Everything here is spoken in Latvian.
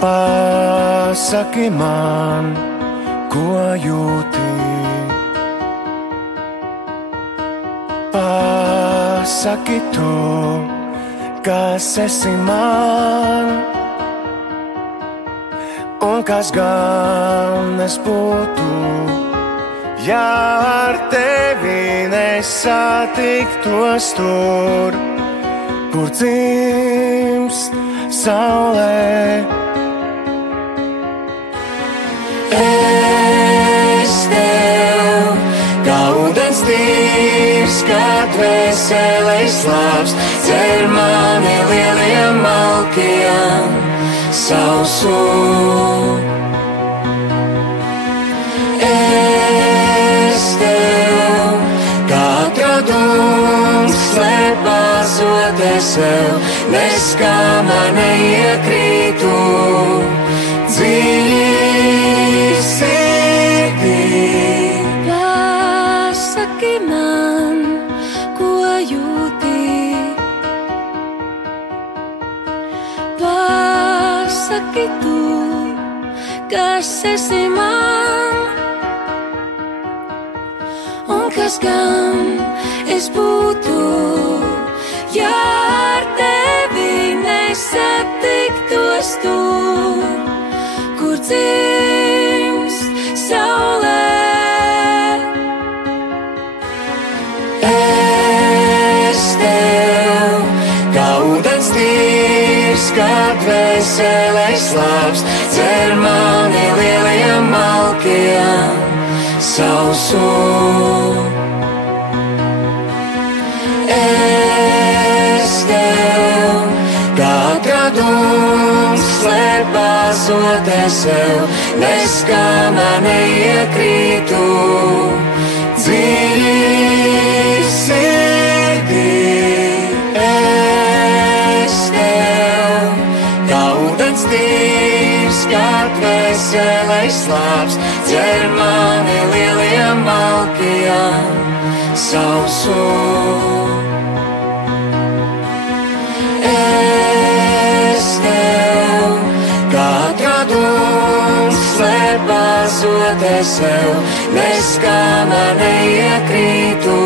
Pasaki man, ko jūti. Pasaki tu, kas esi man, un kas gan es būtu, ja ar tevi nesatiktos tur, kur dzimst saulē. Es tev, kā ūdens tīrs, kā dvēsele slāpst, dzer mani lieliem malkiem sausu. Es tev, kā atradums, slēpāsoties sev, neskamā neiekrītu dziļi sirdī. Pasaki man, ko jūti. Pasaki tu, kas esi man, un kas gan es būtu, ja ar tevi nesatiktos tur, kur dzimst saulē. Es tev, kā ūdens tīrs, kā dvēsele slāpst, dzer mani lieliem malkiem sausu. Es tev, kā atradums, slēpāsoties sev, neskamā neiekrītu dziļi sirdī. Es tev, kā ūdens tīrs, kā dvēsele slāpst, dzer mani lieliem malkiem sausu. Es tev, kā atradums, slēpāsoties sev, neskamā neiekrītu